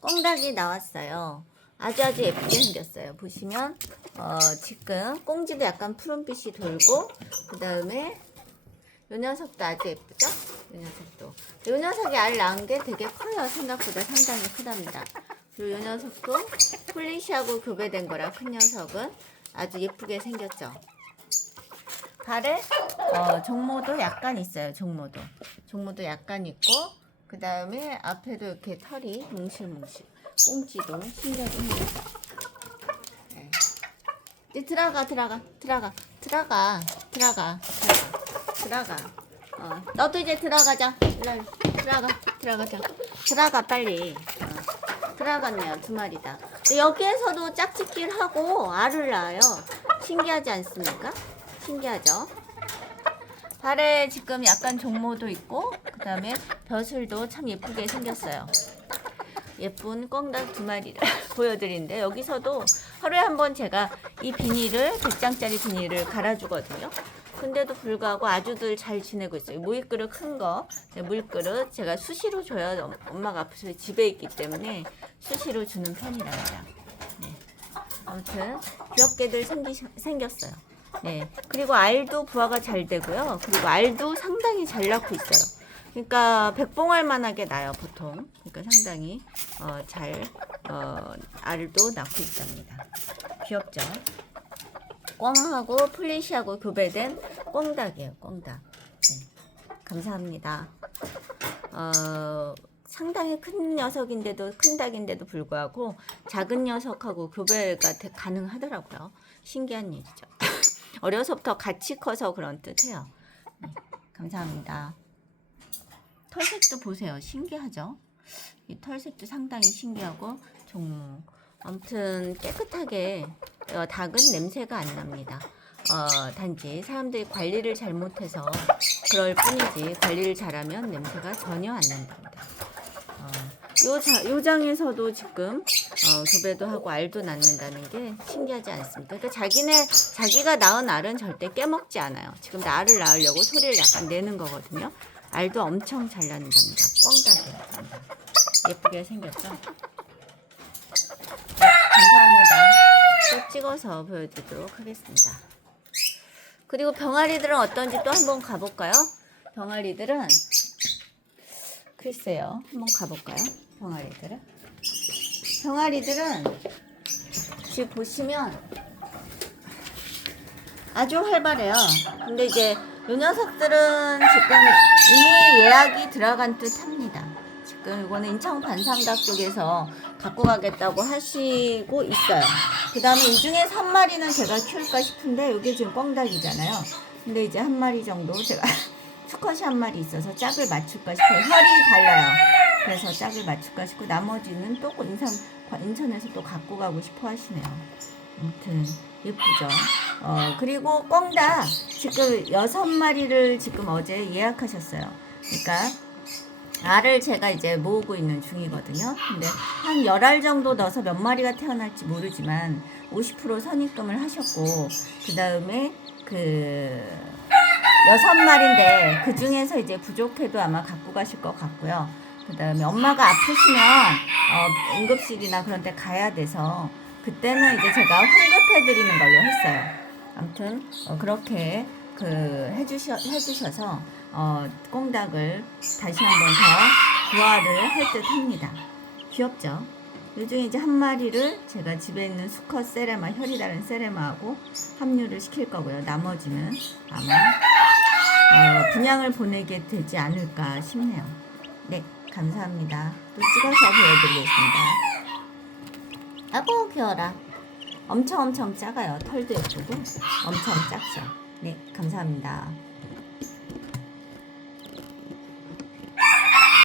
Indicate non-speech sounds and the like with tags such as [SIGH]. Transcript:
꽁닭이 나왔어요. 아주 아주 예쁘게 생겼어요. 보시면 어, 지금 꽁지도 약간 푸른빛이 돌고 그 다음에 이 녀석도 아주 예쁘죠? 이 녀석도. 이 녀석이 알 낳은 게 되게 커요. 생각보다 상당히 크답니다. 그리고 이 녀석도 폴리시하고 교배된 거라 큰 녀석은 아주 예쁘게 생겼죠. 발에 어, 종모도 약간 있어요. 종모도. 종모도 약간 있고 그 다음에 앞에도 이렇게 털이 뭉실뭉실. 꽁지도 생겼어. 네. 이제 들어가 들어가 들어가 들어가 들어가 들어가 들어가. 어, 너도 이제 들어가자. 일로. 들어가 들어가자. 들어가 빨리. 어, 들어갔네요 두 마리다. 여기에서도 짝짓기를 하고 알을 낳아요. 신기하지 않습니까? 신기하죠? 발에 지금 약간 종모도 있고 그 다음에 벼슬도 참 예쁘게 생겼어요. 예쁜 꽁닭 두 마리를 보여드리는데 여기서도 하루에 한 번 제가 이 비닐을 100장짜리 비닐을 갈아주거든요. 근데도 불구하고 아주들 잘 지내고 있어요. 모이그릇 큰 거, 네, 물그릇 제가 수시로 엄- 엄마가 앞에서 집에 있기 때문에 수시로 주는 편이랍니다. 네. 아무튼 귀엽게들 생기, 생겼어요. 네. 그리고 알도 부화가 잘 되고요. 그리고 알도 상당히 잘 낳고 있어요. 그러니까 백봉알 만하게 나요 보통. 그러니까 상당히 어, 잘 어, 알도 낳고 있답니다. 귀엽죠? 꽝하고 플리시하고 교배된 꽁닭이에요. 꽁닭. 네. 감사합니다. 어, 상당히 큰 녀석인데도 큰 닭인데도 불구하고 작은 녀석하고 교배가 되- 가능하더라고요. 신기한 일이죠. [LAUGHS] 어려서부터 같이 커서 그런 뜻해요. 네, 감사합니다. 털색도 보세요. 신기하죠? 이 털색도 상당히 신기하고 종무. 아무튼 깨끗하게 어, 닭은 냄새가 안 납니다. 어, 단지 사람들이 관리를 잘못해서 그럴 뿐이지 관리를 잘하면 냄새가 전혀 안 난답니다. 어, 요, 자, 요 장에서도 지금 어, 교배도 하고 알도 낳는다는 게 신기하지 않습니까? 그러니까 자기네 자기가 낳은 알은 절대 깨먹지 않아요. 지금 나 알을 낳으려고 소리를 약간 내는 거거든요. 알도 엄청 잘 낳는답니다. 꽝다게 예쁘게 생겼죠? 네, 감사합니다. 또 찍어서 보여드리도록 하겠습니다. 그리고 병아리들은 어떤지 또 한번 가볼까요? 병아리들은 글쎄요. 한번 가볼까요? 병아리들은. 병아리들은 지금 보시면 아주 활발해요. 근데 이제 이 녀석들은 지금 이미 예약이 들어간 듯 합니다. 지금 이거는 인천 관상닭 쪽에서 갖고 가겠다고 하시고 있어요. 그 다음에 이 중에서 한 마리는 제가 키울까 싶은데 이게 지금 꽝닭이잖아요. 근데 이제 한 마리 정도 제가 [LAUGHS] 수컷이 한 마리 있어서 짝을 맞출까 싶어요. 혈이 달라요. 그래서 짝을 맞출까 싶고 나머지는 또 인천, 인천에서 또 갖고 가고 싶어 하시네요. 아무튼 예쁘죠. 어 그리고 꽝다 지금 여섯 마리를 지금 어제 예약하셨어요. 그러니까 알을 제가 이제 모으고 있는 중이거든요. 근데 한 열 알 정도 넣어서 몇 마리가 태어날지 모르지만 50% 선입금을 하셨고 그 다음에 그 여섯 마리인데 그 중에서 이제 부족해도 아마 갖고 가실 것 같고요. 그 다음에 엄마가 아프시면 어, 응급실이나 그런 데 가야 돼서 그때는 이제 제가 환급해 드리는 걸로 했어요. 아무튼 어, 그렇게 그 해주셔 해주셔서 어, 꽁닭을 다시 한번 더 부화를 할 듯합니다. 귀엽죠? 이 중에 이제 한 마리를 제가 집에 있는 수컷 세레마 혈이 다른 세레마하고 합류를 시킬 거고요. 나머지는 아마 어, 분양을 보내게 되지 않을까 싶네요. 네, 감사합니다. 또 찍어서 보여드리겠습니다. 아고 귀여라. 엄청 엄청 작아요. 털도 예쁘고 엄청 작죠. 네, 감사합니다.